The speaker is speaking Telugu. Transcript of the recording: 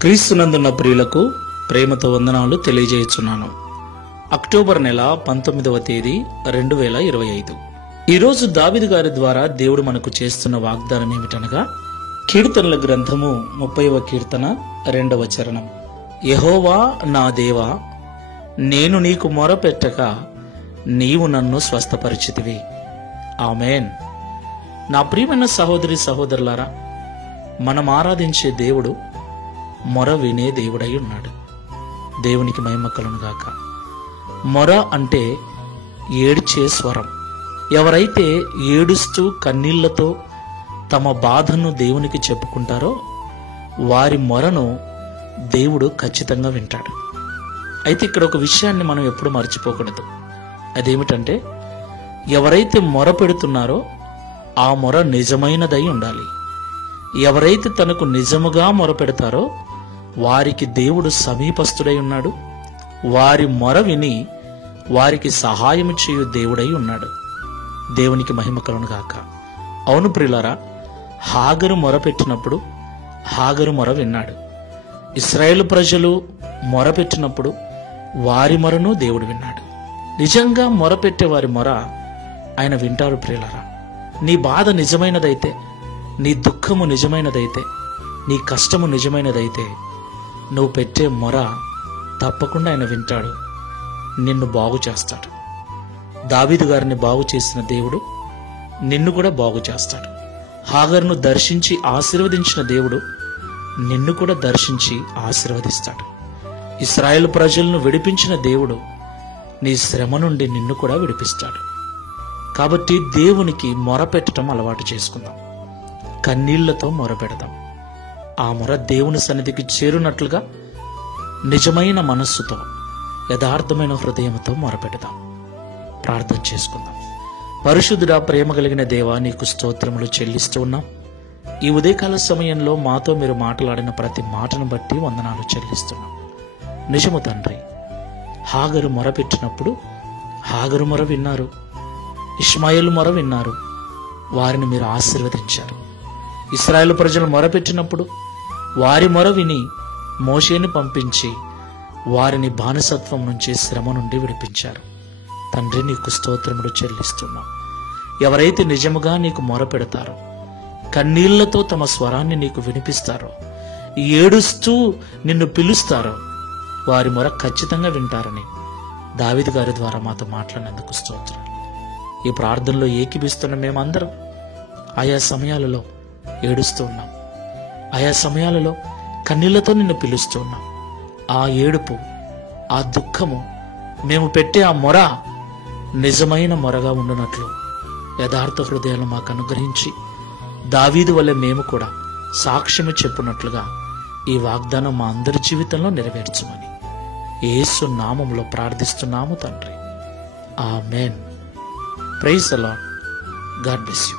క్రీస్తునందున్న ప్రియులకు ప్రేమతో వందనాలు తెలియజేయుచున్నాను. అక్టోబర్ నెల 19వ తేదీ 2025. ఈరోజు దావీదు గారి ద్వారా దేవుడు మనకు చేస్తున్న వాగ్దానం ఏమిటనగా, కీర్తనల గ్రంథము 30వ కీర్తన 2వ చరణం. యెహోవా నా దేవా, నేను నీకు మొరపెట్టక నీవు నన్ను స్వస్థపరిచితివి. ఆమేన్. నా ప్రియమైన సహోదరి సహోదరులారా, మనం ఆరాధించే దేవుడు మొర వినే దేవుడై ఉన్నాడు. దేవునికి మహిమ కలుగును గాక. మొర అంటే ఏడ్చే స్వరం. ఎవరైతే ఏడుస్తూ కన్నీళ్లతో తమ బాధను దేవునికి చెప్పుకుంటారో వారి మొరను దేవుడు ఖచ్చితంగా వింటాడు. అయితే ఇక్కడ ఒక విషయాన్ని మనం ఎప్పుడు మర్చిపోకూడదు. అదేమిటంటే, ఎవరైతే మొర పెడుతున్నారో ఆ మొర నిజమైనదై ఉండాలి. ఎవరైతే తనకు నిజముగా మొర పెడతారో వారికి దేవుడు సమీపస్తుడై ఉన్నాడు. వారి మొర విని వారికి సహాయం చేయు దేవుడై ఉన్నాడు. దేవునికి మహిమ కలుగును గాక. అవును ప్రియులారా, హాగరు మొర పెట్టినప్పుడు హాగరు మొర విన్నాడు. ఇశ్రాయేలు ప్రజలు మొర పెట్టినప్పుడు వారి మొరను దేవుడు విన్నాడు. నిజంగా మొర పెట్టే వారి మొర ఆయన వింటారు. ప్రియులారా, నీ బాధ నిజమైనదైతే, నీ దుఃఖము నిజమైనదైతే, నీ కష్టము నిజమైనదైతే నువ్వు పెట్టే మొర తప్పకుండా ఆయన వింటాడు, నిన్ను బాగు చేస్తాడు. దావీదు గారిని బాగు చేసిన దేవుడు నిన్ను కూడా బాగు చేస్తాడు. హాగరును దర్శించి ఆశీర్వదించిన దేవుడు నిన్ను కూడా దర్శించి ఆశీర్వదిస్తాడు. ఇశ్రాయేలు ప్రజలను విడిపించిన దేవుడు నీ శ్రమ నుండి నిన్ను కూడా విడిపిస్తాడు. కాబట్టి దేవునికి మొర పెట్టడం అలవాటు చేసుకుందాం. కన్నీళ్లతో మొర పెడదాం. ఆ మొర దేవుని సన్నిధికి చేరునట్లుగా నిజమైన మనస్సుతో, యథార్థమైన హృదయంతో మొరపెడదాం. ప్రార్థన చేసుకుందాం. పరిశుద్ధుడా, ప్రేమ కలిగిన దేవా, నీకు స్తోత్రములు చెల్లిస్తూ ఉన్నాం. ఈ ఉదయకాల సమయంలో మాతో మీరు మాట్లాడిన ప్రతి మాటను బట్టి వందనాలు చెల్లిస్తున్నాం. నిజము తండ్రి, హాగరు మొరపెట్టినప్పుడు హాగరు మొర విన్నారు, ఇష్మాయేలు మొర విన్నారు, వారిని మీరు ఆశీర్వదించారు. ఇశ్రాయేలు ప్రజలు మొరపెట్టినప్పుడు వారి మొర విని మోషేని పంపించి వారిని బానిసత్వం నుంచి, శ్రమ నుండి విడిపించారు. తండ్రి, నీకు స్తోత్రములు చెల్లిస్తున్నాం. ఎవరైతే నిజముగా నీకు మొర పెడతారో, కన్నీళ్లతో తమ స్వరాన్ని నీకు వినిపిస్తారో, ఏడుస్తూ నిన్ను పిలుస్తారో వారి మొర ఖచ్చితంగా వింటారని దావీదు గారి ద్వారా మాతో మాట్లాడినందుకు స్తోత్రాలు. ఈ ప్రార్థనలో ఏకీభిస్తున్న మేమందరం ఆయా సమయాలలో ఏడుస్తూ ఉన్నాం. ఆయా సమయాలలో కన్నీళ్లతో నిన్ను పిలుస్తూ ఉన్నాం. ఆ ఏడుపు, ఆ దుఃఖము, మేము పెట్టే ఆ మొర నిజమైన మొరగా ఉండునట్లు యథార్థ హృదయాలు మాకు అనుగ్రహించి, దావీదు వలె మేము కూడా సాక్ష్యము చెప్పునట్లుగా ఈ వాగ్దానం మా అందరి జీవితంలో నెరవేర్చమని యేసు నామములో ప్రార్థిస్తున్నాము తండ్రి. Amen. Praise the lord. God bless you.